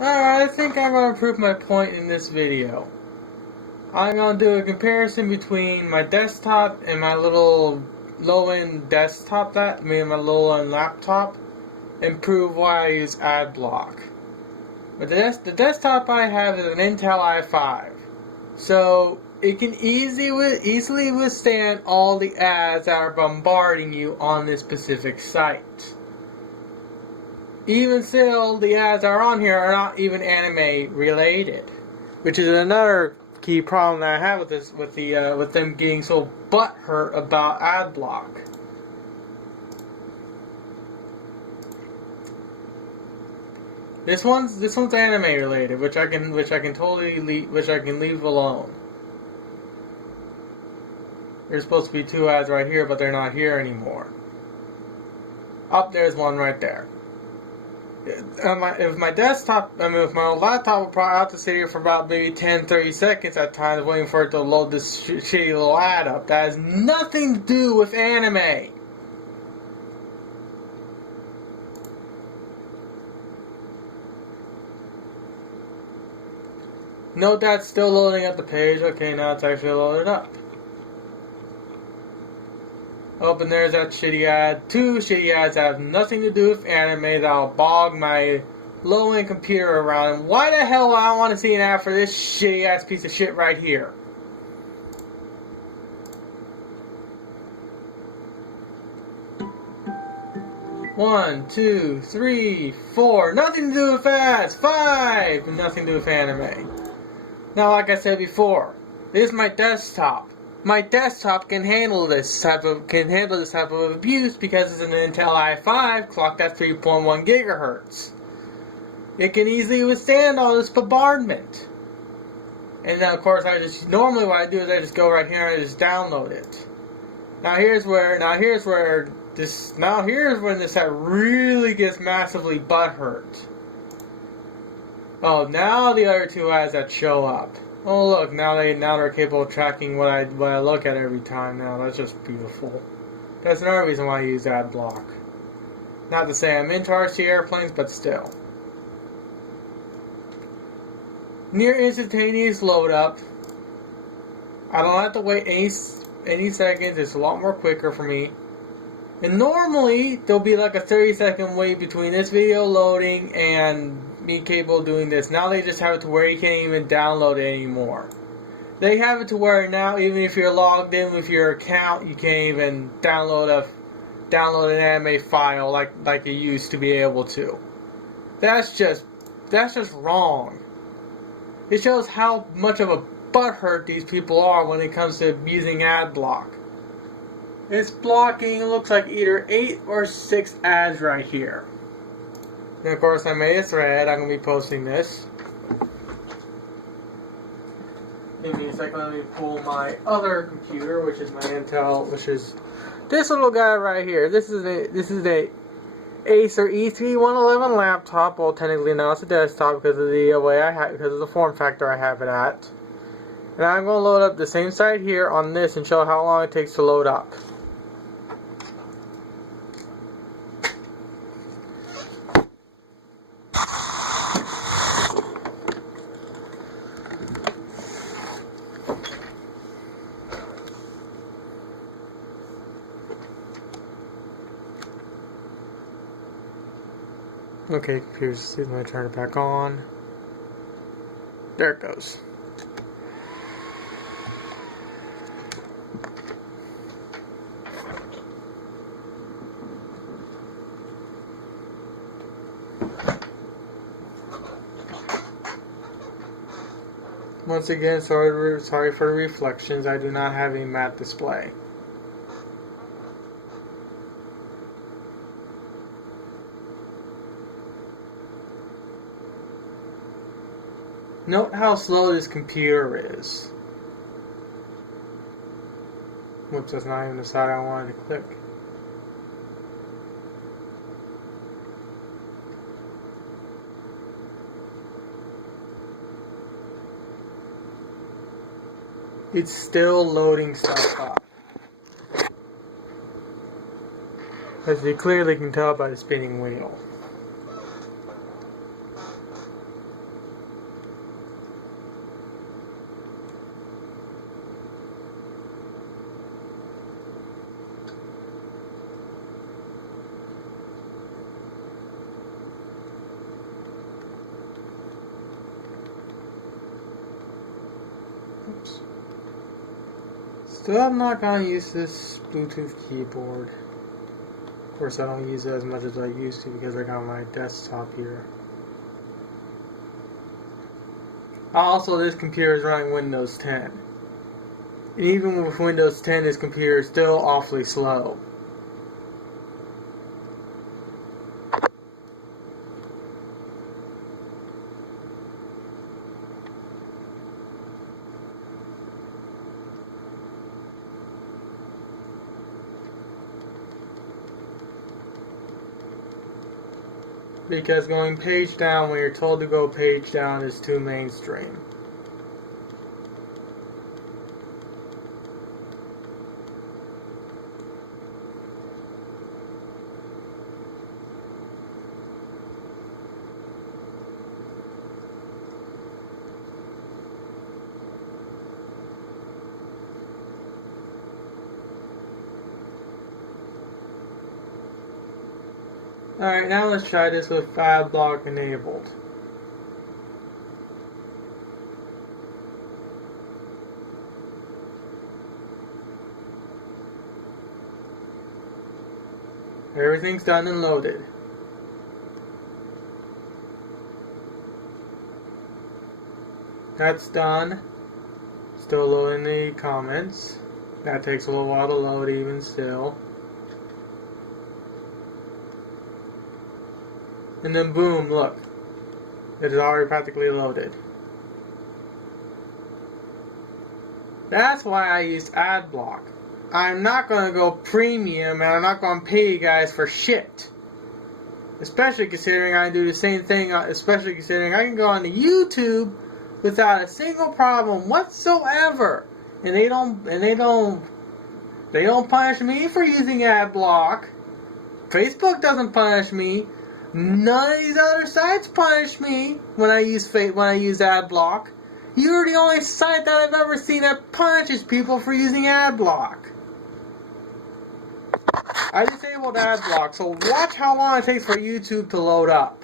Alright, I think I'm going to prove my point in this video. I'm going to do a comparison between my desktop and my little low-end desktop, my low-end laptop, and prove why I use adblock. But the desktop I have is an Intel i5, so it can easily withstand all the ads that are bombarding you on this specific site. Even still, the ads that are on here are not even anime related, which is another key problem that I have with this, with them getting so butthurt about adblock. This one's anime related, which I can leave alone. There's supposed to be two ads right here, but they're not here anymore. Up there's one right there. If my old laptop would probably have to sit here for about maybe 10-30 seconds at times waiting for it to load this shitty little ad up. That has nothing to do with anime. Note that's still loading up the page. Okay, now it's actually loaded up. Oh, and there's that shitty ad. Two shitty ads that have nothing to do with anime that'll bog my low-end computer around. And why the hell would I want to see an ad for this shitty-ass piece of shit right here? One, two, three, four. Nothing to do with ads. 5. Nothing to do with anime. Now, like I said before, this is my desktop. My desktop can handle this type of abuse because it's an Intel i5 clocked at 3.1 gigahertz. It can easily withstand all this bombardment. And then, of course, normally what I do is I just go right here and I just download it. Now here's when this app really gets massively butthurt. Oh, now the other two ads that show up. Oh look, now they're capable of tracking what I look at every time now. That's just beautiful. That's another reason why I use adblock. Not to say I'm into RC airplanes, but still. Near instantaneous load up. I don't have to wait any seconds. It's a lot more quicker for me. And normally there'll be like a 30-second wait between this video loading and me capable of doing this. Now they just have it to where you can't even download it anymore. They have it to where now even if you're logged in with your account, you can't even download an anime file like you used to be able to. That's just wrong. It shows how much of a butthurt these people are when it comes to using adblock. It's blocking, it looks like either 8 or 6 ads right here. And of course I made a thread, I'm going to be posting this. Give me a second, let me pull my other computer, which is my Intel, which is this little guy right here. This is a Acer E3111 laptop. Well, technically now it's a desktop because of the form factor I have it at. And I'm going to load up the same site here on this and show how long it takes to load up. Okay, computer's asleep. I'm going to turn it back on. There it goes. Once again, sorry for the reflections. I do not have a matte display. Note how slow this computer is. Whoops, that's not even the side I wanted to click. It's still loading stuff up. As you clearly can tell by the spinning wheel. Still, I'm not gonna use this Bluetooth keyboard. Of course, I don't use it as much as I used to because I got my desktop here. Also, this computer is running Windows 10. And even with Windows 10, this computer is still awfully slow. Because going page down when you're told to go page down is too mainstream. Alright, now let's try this with adblock enabled. Everything's done and loaded. That's done. Still loading the comments. That takes a little while to load even still. And then boom, look. It is already practically loaded. That's why I used adblock. I'm not going to go premium and I'm not going to pay you guys for shit. Especially considering I do the same thing, especially considering I can go on to YouTube without a single problem whatsoever. And they don't punish me for using adblock. Facebook doesn't punish me. None of these other sites punish me when I use adblock. You're the only site that I've ever seen that punishes people for using adblock. I disabled adblock, so watch how long it takes for YouTube to load up.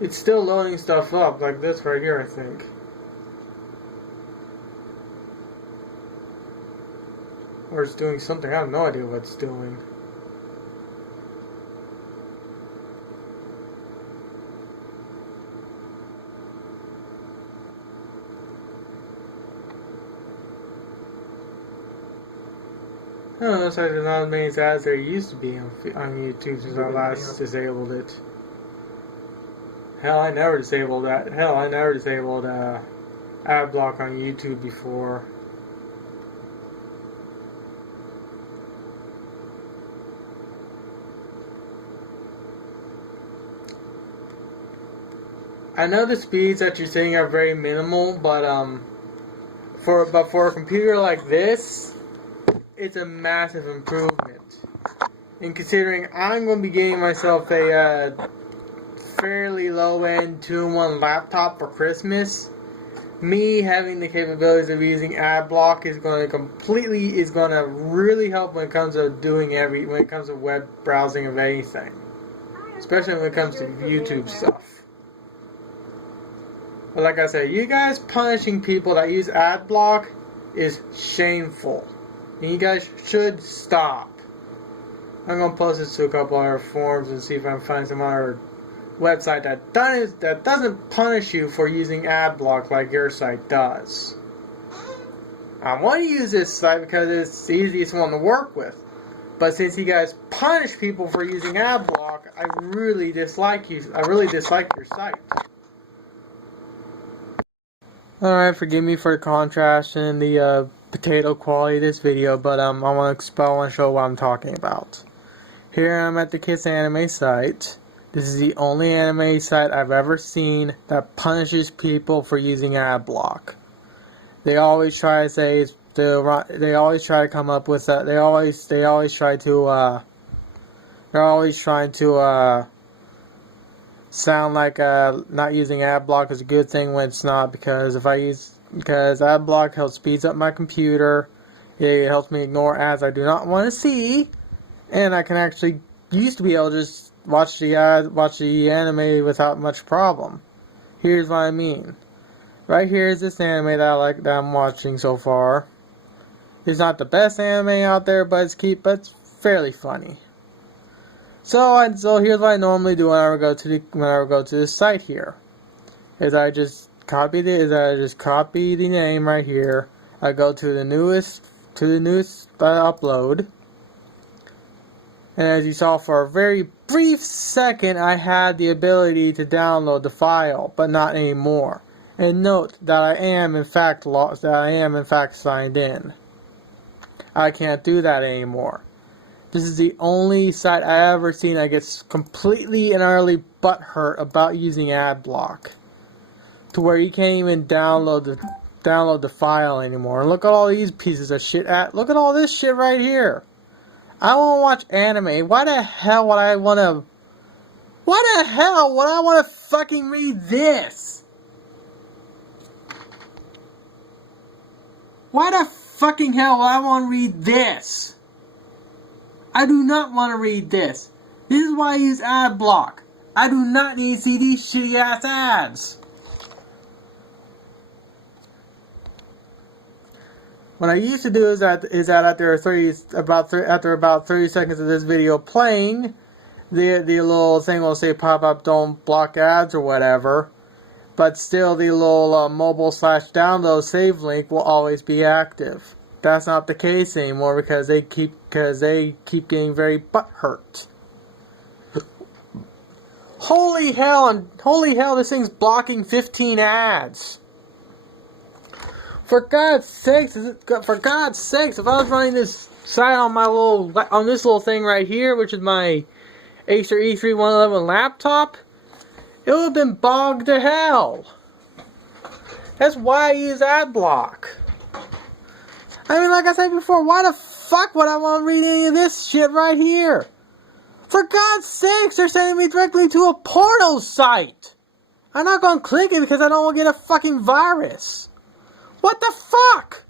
It's still loading stuff up, like this right here, I think. Or it's doing something. I have no idea what it's doing. I don't know, it's like there's not as many ads there used to be on YouTube since I last disabled it. Hell, I never disabled that. Hell, I never disabled adblock on YouTube before. I know the speeds that you're seeing are very minimal, but for a computer like this, it's a massive improvement. And considering I'm going to be getting myself a fairly low-end 2-in-1 laptop for Christmas, me having the capabilities of using adblock is going to really help when it comes to web browsing of anything, especially when it comes to YouTube stuff. But like I said, you guys punishing people that use adblock is shameful. And you guys should stop. I'm going to post this to a couple other forums and see if I can find some other website that doesn't punish you for using adblock like your site does. I want to use this site because it's the easiest one to work with. But since you guys punish people for using adblock, I really dislike you. I really dislike your site. Alright, forgive me for the contrast and the potato quality of this video, but I want to show what I'm talking about. Here I'm at the KissAnime site. This is the only anime site I've ever seen that punishes people for using adblock. They always try to say they always try to come up with that. They're always trying to sound like not using adblock is a good thing when it's not, because adblock helps speeds up my computer. It helps me ignore ads I do not want to see, and I can actually used to be able to just the anime without much problem. Here's what I mean. Right here is this anime that I'm watching so far. It's not the best anime out there, but it's fairly funny. So here's what I normally do whenever I go to this site here. Is I just copy the name right here. I go to the newest upload. And as you saw, for a very brief second, I had the ability to download the file, but not anymore. And note that I am in fact signed in. I can't do that anymore. This is the only site I ever seen that gets completely and utterly butthurt about using adblock, to where you can't even download the file anymore. Look at all these pieces of shit. Look at all this shit right here. I want to watch anime. Why the hell would I want to fucking read this? Why the fucking hell would I want to read this? I do not want to read this. This is why I use adblock. I do not need to see these shitty ass ads. What I used to do is that after about 30 seconds of this video playing, the little thing will say pop up, don't block ads or whatever, but still the little mobile/download save link will always be active. That's not the case anymore because they keep getting very butthurt. Holy hell, this thing's blocking 15 ads. For God's sakes, if I was running this site on this little thing right here, which is my Acer E3 111 laptop, it would have been bogged to hell. That's why I use adblock. I mean, like I said before, why the fuck would I want to read any of this shit right here? For God's sakes, they're sending me directly to a porno site. I'm not going to click it because I don't want to get a fucking virus. What the fuck?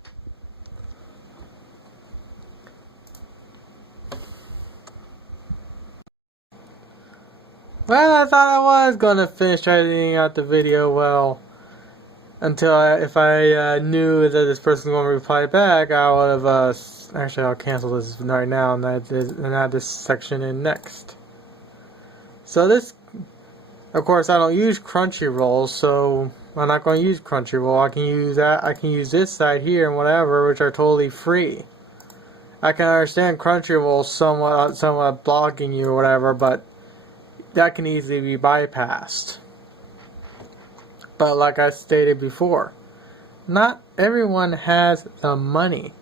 Well, I thought I was going to finish editing out the video well. If I knew that this person was going to reply back, I would have, actually I'll cancel this right now and add this section in next. So this, of course I don't use Crunchyroll, so I'm not going to use Crunchyroll. I can use this site here and whatever, which are totally free. I can understand Crunchyroll somewhat blocking you or whatever, but that can easily be bypassed. But like I stated before, not everyone has the money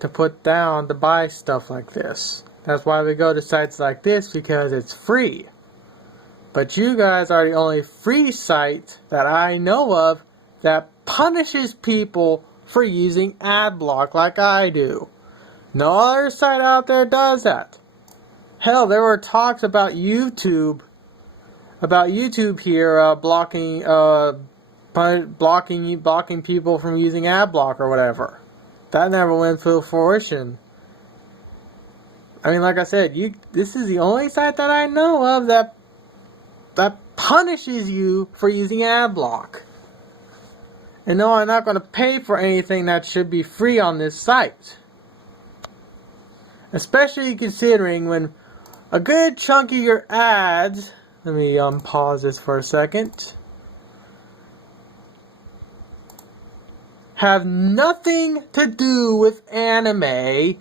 to put down to buy stuff like this. That's why we go to sites like this, because it's free. But you guys are the only free site that I know of that punishes people for using adblock like I do. No other site out there does that. Hell, there were talks about YouTube here blocking people from using adblock or whatever. That never went to fruition. I mean, like I said, this is the only site that I know of that punishes you for using adblock. And no, I'm not going to pay for anything that should be free on this site. Especially considering when a good chunk of your ads, let me pause this for a second, have nothing to do with anime,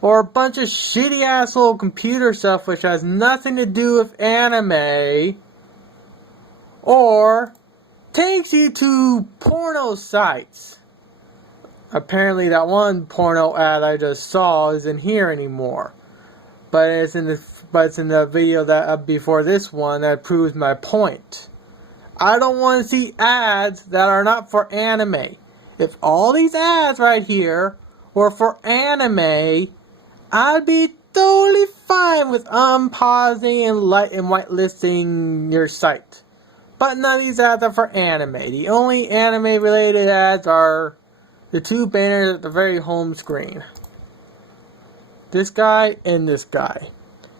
or a bunch of shitty ass little computer stuff which has nothing to do with anime, or takes you to porno sites. Apparently that one porno ad I just saw isn't here anymore, but it's in the video that before this one that proves my point. I don't want to see ads that are not for anime. If all these ads right here were for anime, I'd be totally fine with unpausing and whitelisting your site. But none of these ads are for anime. The only anime related ads are the two banners at the very home screen. This guy and this guy.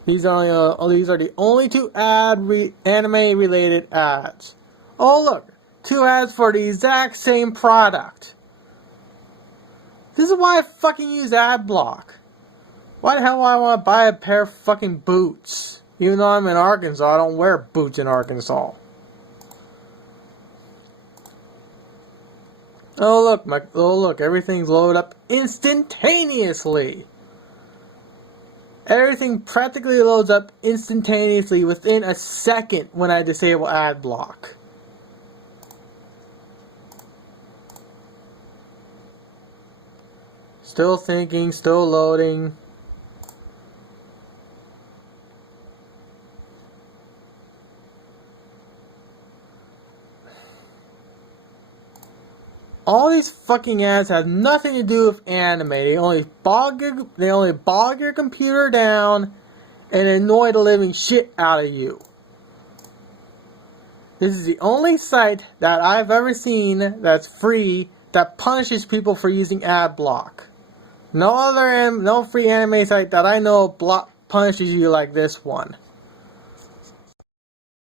These are the only two anime related ads. Oh look, two ads for the exact same product. This is why I fucking use adblock. Why the hell would I want to buy a pair of fucking boots? Even though I'm in Arkansas, I don't wear boots in Arkansas. Oh look, everything's loaded up instantaneously. Everything practically loads up instantaneously within a second when I disable adblock. Still thinking, still loading. All these fucking ads have nothing to do with anime. They only bog your computer down and annoy the living shit out of you. This is the only site that I've ever seen that's free that punishes people for using adblock. No free anime site that I know punishes you like this one.